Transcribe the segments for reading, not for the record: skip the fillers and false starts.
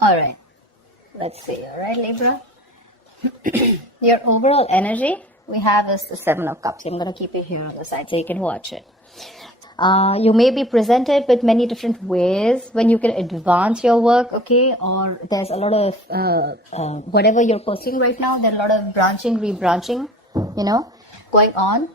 All right. Let's see. All right, Libra. Your overall energy we have is the Seven of Cups. I'm going to keep it here on the side so you can watch it. You may be presented with many different ways when you can advance your work, okay? Or there's a lot of whatever you're pursuing right now. There's a lot of branching, rebranching, going on.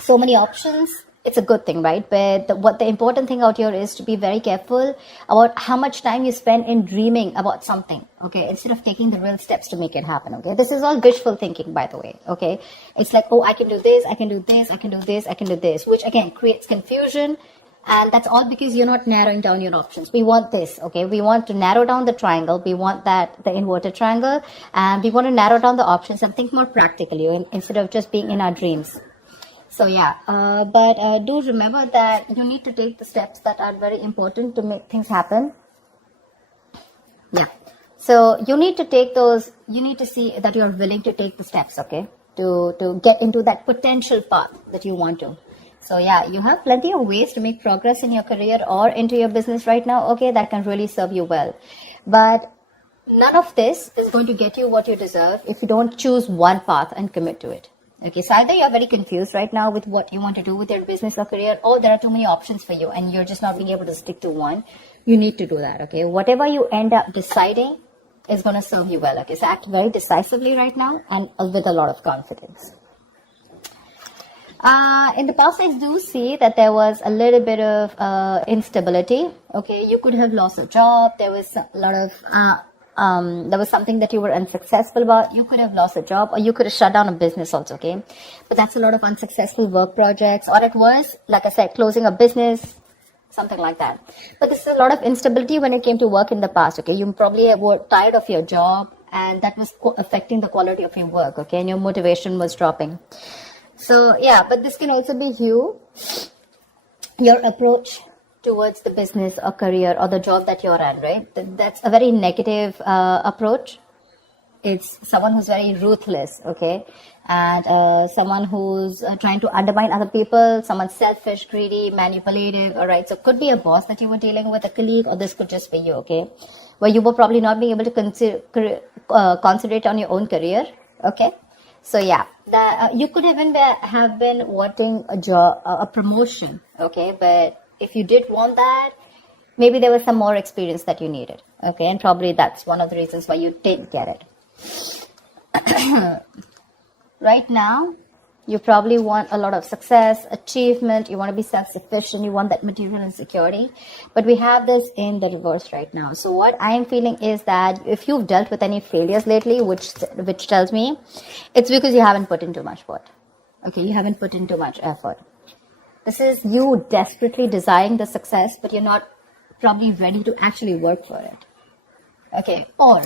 So many options. It's a good thing, right? But the important thing out here is to be very careful about how much time you spend in dreaming about something, okay? Instead of taking the real steps to make it happen, okay? This is all wishful thinking, by the way, okay? It's like, oh, I can do this, I can do this, I can do this, I can do this, which again creates confusion. And that's all because you're not narrowing down your options. We want this, okay? We want to narrow down the triangle. We want the inverted triangle. And we want to narrow down the options and think more practically instead of just being in our dreams. So yeah, but do remember that you need to take the steps that are very important to make things happen. Yeah. So you need to take those, you need to see that you're willing to take the steps, okay? To get into that potential path that you want to. So yeah, you have plenty of ways to make progress in your career or into your business right now, okay? That can really serve you well. But none of this is going to get you what you deserve if you don't choose one path and commit to it. Okay, so either you're very confused right now with what you want to do with your business or career, or there are too many options for you and you're just not being able to stick to one. You need to do that, okay? Whatever you end up deciding is going to serve you well, okay? So act very decisively right now and with a lot of confidence. In the past, I do see that there was a little bit of instability, okay? You could have lost a job. There was a lot of... there was something that you were unsuccessful about. You could have lost a job or you could have shut down a business also, okay? But that's a lot of unsuccessful work projects, or it was, like I said, closing a business, something like that. But this is a lot of instability when it came to work in the past, okay? You probably were tired of your job and that was affecting the quality of your work, okay? And your motivation was dropping. So yeah, but this can also be your approach towards the business or career or the job that you're at, right? That's a very negative approach. It's someone who's very ruthless, okay? And someone who's trying to undermine other people, someone selfish, greedy, manipulative, all right? So it could be a boss that you were dealing with, a colleague, or this could just be you, okay? Where you were probably not being able to concentrate on your own career, okay? So yeah, you could even have been wanting a job, a promotion, okay? But if you did want that, maybe there was some more experience that you needed, okay? And probably that's one of the reasons why you didn't get it. Right now, you probably want a lot of success, achievement, you want to be self-sufficient, you want that material insecurity. But we have this in the reverse right now. So what I am feeling is that if you've dealt with any failures lately, which tells me, it's because you haven't put in too much work, okay? You haven't put in too much effort. This is you desperately desiring the success, but you're not probably ready to actually work for it. Okay. Or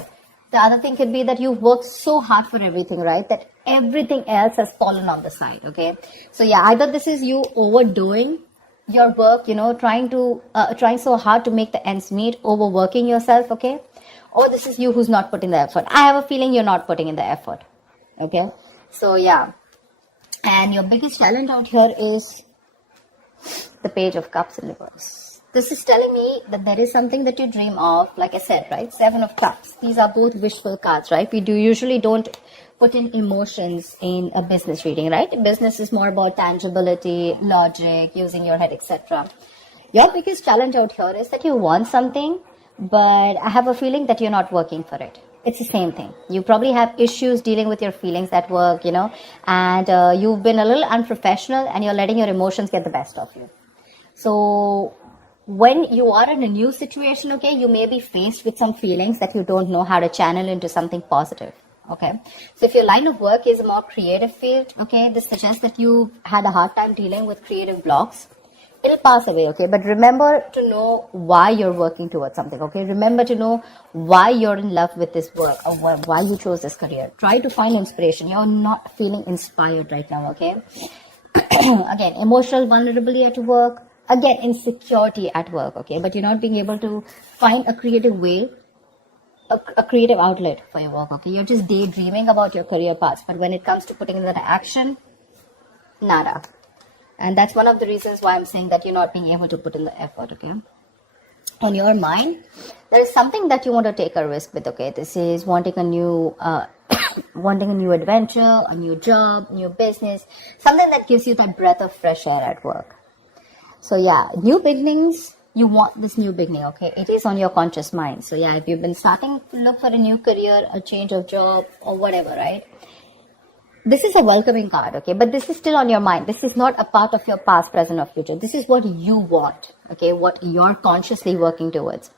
the other thing could be that you worked so hard for everything, right? That everything else has fallen on the side. Okay. So yeah, either this is you overdoing your work, trying so hard to make the ends meet, overworking yourself. Okay. Or this is you who's not putting the effort. I have a feeling you're not putting in the effort. Okay. So yeah. And your biggest challenge out here is the Page of Cups in reverse. This is telling me that there is something that you dream of, like I said, right? Seven of Cups. These are both wishful cards, right? We usually don't put in emotions in a business reading, right? Business is more about tangibility, logic, using your head, etc. Your biggest challenge out here is that you want something, but I have a feeling that you're not working for it. It's the same thing. You probably have issues dealing with your feelings at work, and you've been a little unprofessional and you're letting your emotions get the best of you. So when you are in a new situation, okay, you may be faced with some feelings that you don't know how to channel into something positive, okay? So if your line of work is a more creative field, okay, this suggests that you had a hard time dealing with creative blocks. It'll pass away, okay? But remember to know why you're working towards something, okay? Remember to know why you're in love with this work or why you chose this career. Try to find inspiration. You're not feeling inspired right now, okay? Again, emotional vulnerability at work. Again, insecurity at work, okay? But you're not being able to find a creative way, a creative outlet for your work, okay? You're just daydreaming about your career paths. But when it comes to putting in that action, nada. And that's one of the reasons why I'm saying that you're not being able to put in the effort, okay? on your mind, there is something that you want to take a risk with. Okay, this is wanting a new wanting a new adventure, a new job, new business, something that gives you that breath of fresh air at work. So yeah, new beginnings, you want this new beginning. Okay, it is on your conscious mind. So yeah, if you've been starting to look for a new career, a change of job, or whatever, right, this is a welcoming card. Okay, but this is still on your mind. This is not a part of your past, present, or future. This is what you want. Okay, what you're consciously working towards.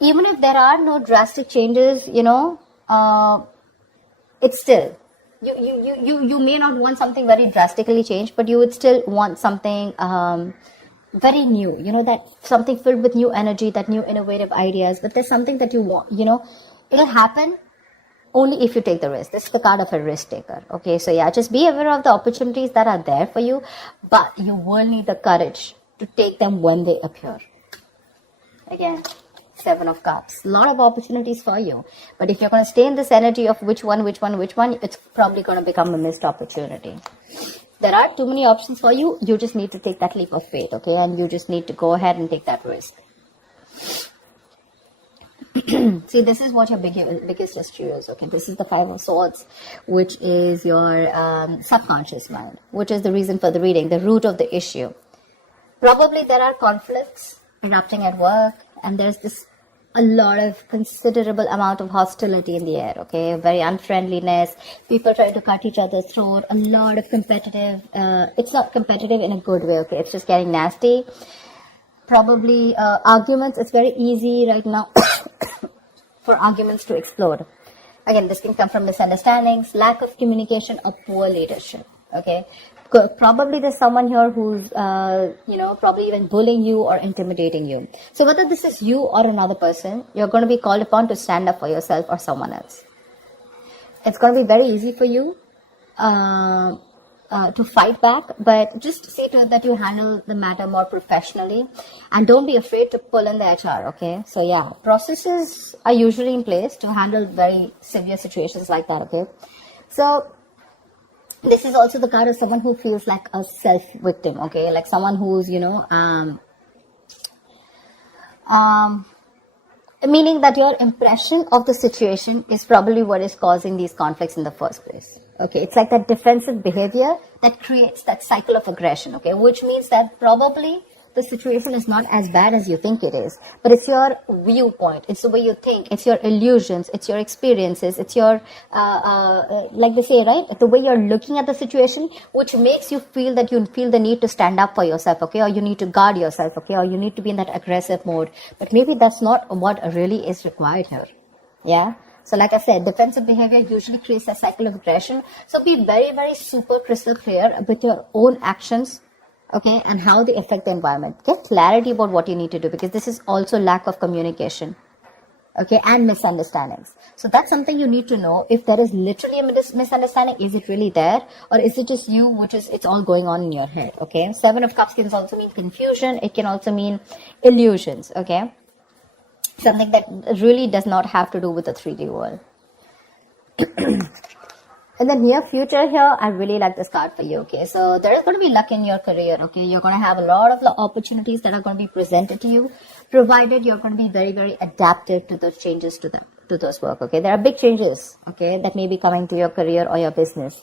Even if there are no drastic changes, it's still, you may not want something very drastically changed, but you would still want something very new, that something filled with new energy, that new innovative ideas. But there's something that you want, it'll happen only if you take the risk. This is the card of a risk taker. Okay, so yeah, just be aware of the opportunities that are there for you, but you will need the courage to take them when they appear. Again, Seven of Cups. A lot of opportunities for you. But if you're going to stay in this energy of which one, it's probably going to become a missed opportunity. There are too many options for you. You just need to take that leap of faith, okay? And you just need to go ahead and take that risk. See, this is what your biggest issue is, okay? This is the Five of Swords, which is your subconscious mind, which is the reason for the reading, the root of the issue. Probably there are conflicts erupting at work, and there's a lot of considerable amount of hostility in the air, okay? Very unfriendliness, people trying to cut each other's throat, a lot of competitive, it's not competitive in a good way, okay? It's just getting nasty. Probably arguments, it's very easy right now for arguments to explode. Again, this can come from misunderstandings, lack of communication, or poor leadership, okay? Probably there's someone here who's, probably even bullying you or intimidating you. So whether this is you or another person, you're going to be called upon to stand up for yourself or someone else. It's going to be very easy for you to fight back, but just see to it that you handle the matter more professionally, and don't be afraid to pull in the HR, okay? So yeah, processes are usually in place to handle very severe situations like that, okay? So this is also the card of someone who feels like a self-victim, okay? Like someone who's, meaning that your impression of the situation is probably what is causing these conflicts in the first place. Okay, it's like that defensive behavior that creates that cycle of aggression, okay, which means that probably the situation is not as bad as you think it is, but it's your viewpoint, it's the way you think, it's your illusions, it's your experiences, it's your, like they say, right, the way you're looking at the situation, which makes you feel that you feel the need to stand up for yourself, okay, or you need to guard yourself, okay, or you need to be in that aggressive mode, but maybe that's not what really is required here, yeah? So like I said, defensive behavior usually creates a cycle of aggression, so be very, very super crystal clear with your own actions, okay, and how they affect the environment. Get clarity about what you need to do, because this is also lack of communication, okay, and misunderstandings. So that's something you need to know. If there is literally a misunderstanding, is it really there, or is it just you, it's all going on in your head, okay? Seven of Cups can also mean confusion. It can also mean illusions, okay? Something that really does not have to do with the 3D world. In the near future here, I really like this card for you, okay? So there is going to be luck in your career, okay? You're going to have a lot of opportunities that are going to be presented to you, provided you're going to be very, very adaptive to those changes to those work, okay? There are big changes, okay, that may be coming to your career or your business.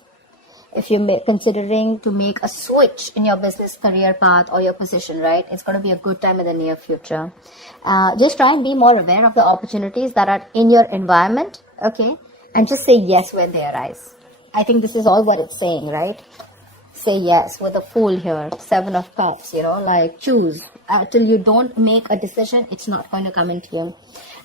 If you're considering to make a switch in your business career path or your position, right, it's going to be a good time in the near future. Just try and be more aware of the opportunities that are in your environment, okay? And just say yes when they arise. I think this is all what it's saying, right? Say yes with a Fool here, Seven of Cups, like choose. Till you don't make a decision, it's not going to come into you.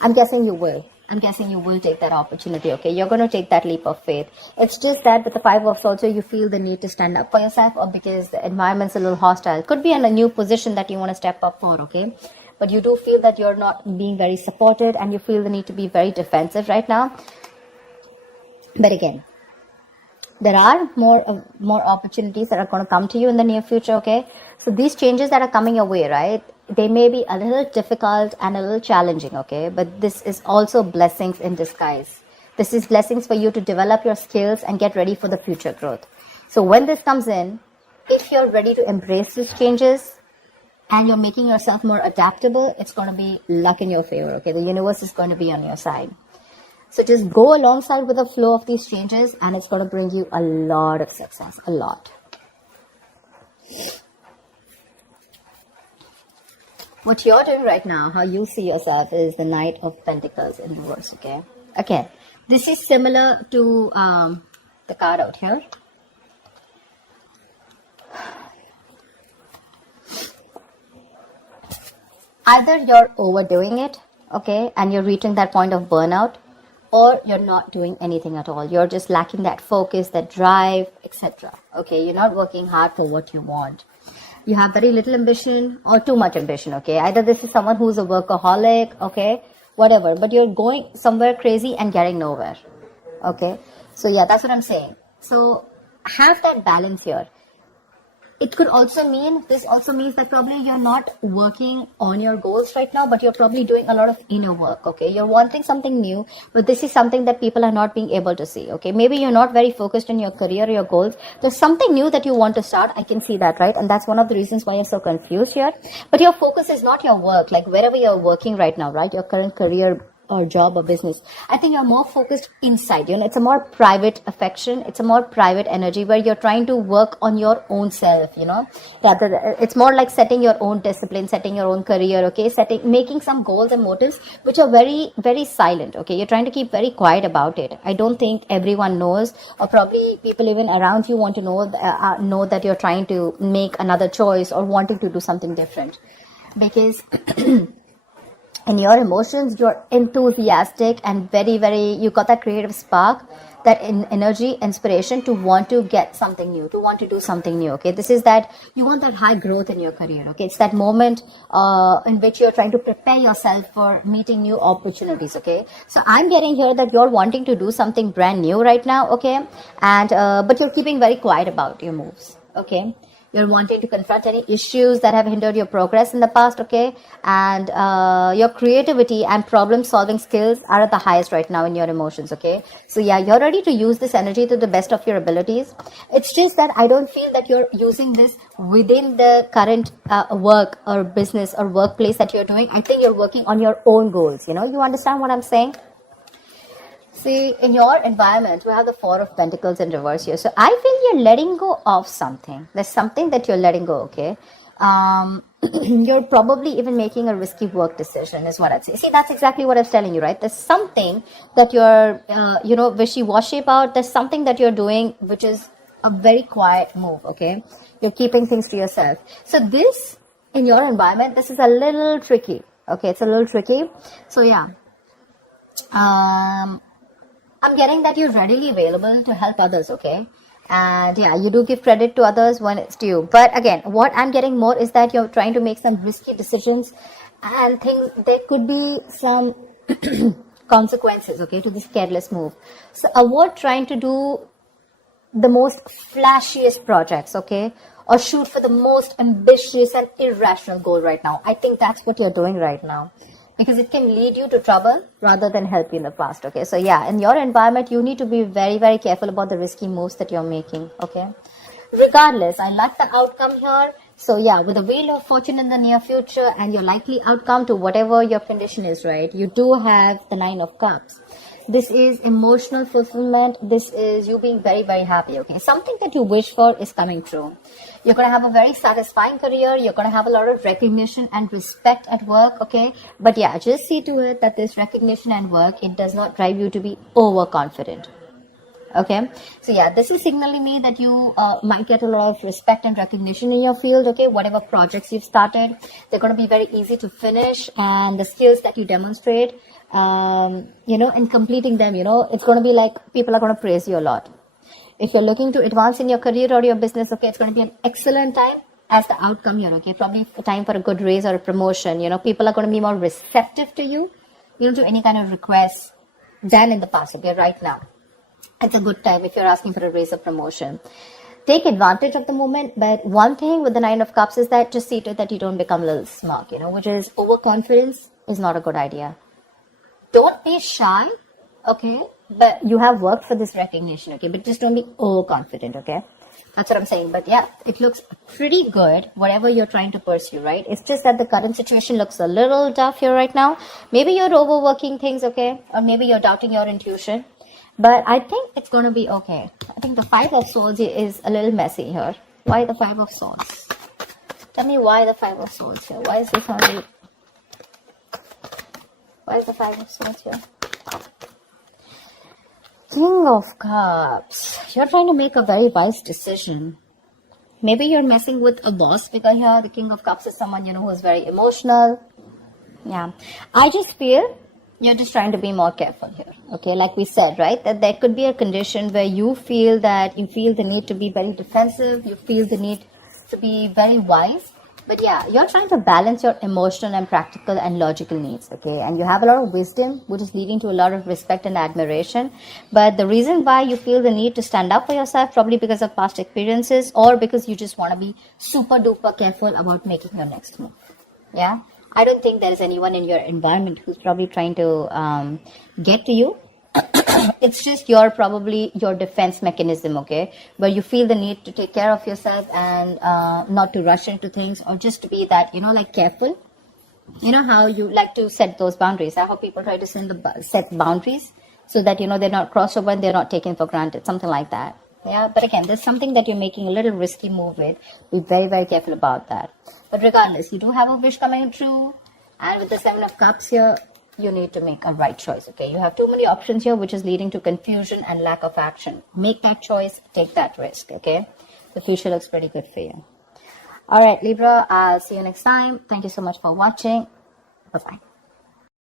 I'm guessing you will. I'm guessing you will take that opportunity, okay? You're going to take that leap of faith. It's just that with the Five of Swords, you feel the need to stand up for yourself, or because the environment's a little hostile. Could be in a new position that you want to step up for, okay? But you do feel that you're not being very supported, and you feel the need to be very defensive right now. But again, there are more opportunities that are going to come to you in the near future, okay? So these changes that are coming your way, right, they may be a little difficult and a little challenging, okay? But this is also blessings in disguise. This is blessings for you to develop your skills and get ready for the future growth. So when this comes in, if you're ready to embrace these changes, and you're making yourself more adaptable, it's going to be luck in your favor, okay? The universe is going to be on your side. So just go alongside with the flow of these changes, and it's going to bring you a lot of success, a lot. What you're doing right now, how you see yourself, is the Knight of Pentacles in reverse, okay? Again, this is similar to the card out here. Either you're overdoing it, okay, and you're reaching that point of burnout, or you're not doing anything at all. You're just lacking that focus, that drive, etc. Okay, you're not working hard for what you want. You have very little ambition or too much ambition, okay? Either this is someone who's a workaholic, okay, whatever, but you're going somewhere crazy and getting nowhere, okay? So yeah, that's what I'm saying. So have that balance here. It could also mean, this also means that probably you're not working on your goals right now, but you're probably doing a lot of inner work, okay? You're wanting something new, but this is something that people are not being able to see, okay? Maybe you're not very focused on your career or your goals. There's something new that you want to start. I can see that, right? And that's one of the reasons why you're so confused here. But your focus is not your work, like wherever you're working right now, right? Your current career or job or business. I think you're more focused inside, you know, it's a more private affection. It's a more private energy where you're trying to work on your own self, you know, rather than, it's more like setting your own discipline, setting your own career, okay, making some goals and motives, which are very, very silent, okay. You're trying to keep very quiet about it. I don't think everyone knows, or probably people even around you want to know that you're trying to make another choice or wanting to do something different, because in your emotions, you're enthusiastic and very, very, you got that creative spark, that energy, inspiration to want to get something new, to want to do something new, okay? This is that, you want that high growth in your career, okay? It's that moment in which you're trying to prepare yourself for meeting new opportunities, okay? So I'm getting here that you're wanting to do something brand new right now, okay? And, but you're keeping very quiet about your moves, okay? You're wanting to confront any issues that have hindered your progress in the past, okay? And your creativity and problem-solving skills are at the highest right now in your emotions, okay? So yeah, you're ready to use this energy to the best of your abilities. It's just that I don't feel that you're using this within the current work or business or workplace that you're doing. I think you're working on your own goals, you know? You understand what I'm saying? See, in your environment, we have the Four of Pentacles in reverse here. So I feel you're letting go of something. There's something that you're letting go, okay? You're probably even making a risky work decision is what I'd say. See, that's exactly what I was telling you, right? There's something that you're, wishy-washy about. There's something that you're doing which is a very quiet move, okay? You're keeping things to yourself. So this, in your environment, this is a little tricky, okay? It's a little tricky. So yeah. I'm getting that you're readily available to help others, okay? And yeah, you do give credit to others when it's due. But again, what I'm getting more is that you're trying to make some risky decisions and things, there could be some consequences, okay, to this careless move. So avoid trying to do the most flashiest projects, okay? Or shoot for the most ambitious and irrational goal right now. I think that's what you're doing right now, because it can lead you to trouble rather than help you in the past, okay? So yeah, in your environment, you need to be very, very careful about the risky moves that you're making, okay? Regardless, I like the outcome here. So yeah, with the Wheel of Fortune in the near future and your likely outcome to whatever your condition is, right? You do have the Nine of Cups. This is emotional fulfillment. This is you being very, very happy, okay? Something that you wish for is coming true. You're going to have a very satisfying career. You're going to have a lot of recognition and respect at work, okay? But yeah, just see to it that this recognition and work, it does not drive you to be overconfident, okay? So yeah, this is signaling me that you might get a lot of respect and recognition in your field, okay? Whatever projects you've started, they're going to be very easy to finish, and the skills that you demonstrate, in completing them, it's going to be like people are going to praise you a lot. If you're looking to advance in your career or your business, okay, it's going to be an excellent time as the outcome here, okay? Probably a time for a good raise or a promotion. People are going to be more receptive to you, to any kind of requests than in the past, okay, right now. It's a good time if you're asking for a raise or promotion. Take advantage of the moment, but one thing with the Nine of Cups is that just see to it that you don't become a little smug, which is overconfidence is not a good idea. Don't be shy, okay? But you have worked for this recognition, okay? But just don't be overconfident, okay? That's what I'm saying. But yeah, it looks pretty good, whatever you're trying to pursue, right? It's just that the current situation looks a little tough here right now. Maybe you're overworking things, okay? Or maybe you're doubting your intuition. But I think it's going to be okay. I think the Five of Swords is a little messy here. Why the Five of Swords? Tell me why the Five of Swords here. Why is this only... Why is the Five of Swords here? King of Cups. You're trying to make a very wise decision. Maybe you're messing with a boss figure here. The King of Cups is someone, who is very emotional. Yeah. I just feel you're just trying to be more careful here. Okay, like we said, right? That there could be a condition where you feel the need to be very defensive. You feel the need to be very wise. But yeah, you're trying to balance your emotional and practical and logical needs, okay? And you have a lot of wisdom, which is leading to a lot of respect and admiration. But the reason why you feel the need to stand up for yourself, probably because of past experiences or because you just want to be super duper careful about making your next move. Yeah? I don't think there is anyone in your environment who's probably trying to get to you. It's just your defense mechanism, okay, where you feel the need to take care of yourself and not to rush into things, or just to be that like careful. You know how you like to set those boundaries. How people try to set boundaries so that they're not crossed over and they're not taken for granted, something like that. Yeah, but again, there's something that you're making a little risky move with. Be very, very careful about that. But regardless, you do have a wish coming true, and with the Seven of Cups here, you need to make a right choice, okay? You have too many options here, which is leading to confusion and lack of action. Make that choice, take that risk, okay? The future looks pretty good for you. All right, Libra, I'll see you next time. Thank you so much for watching. Bye-bye.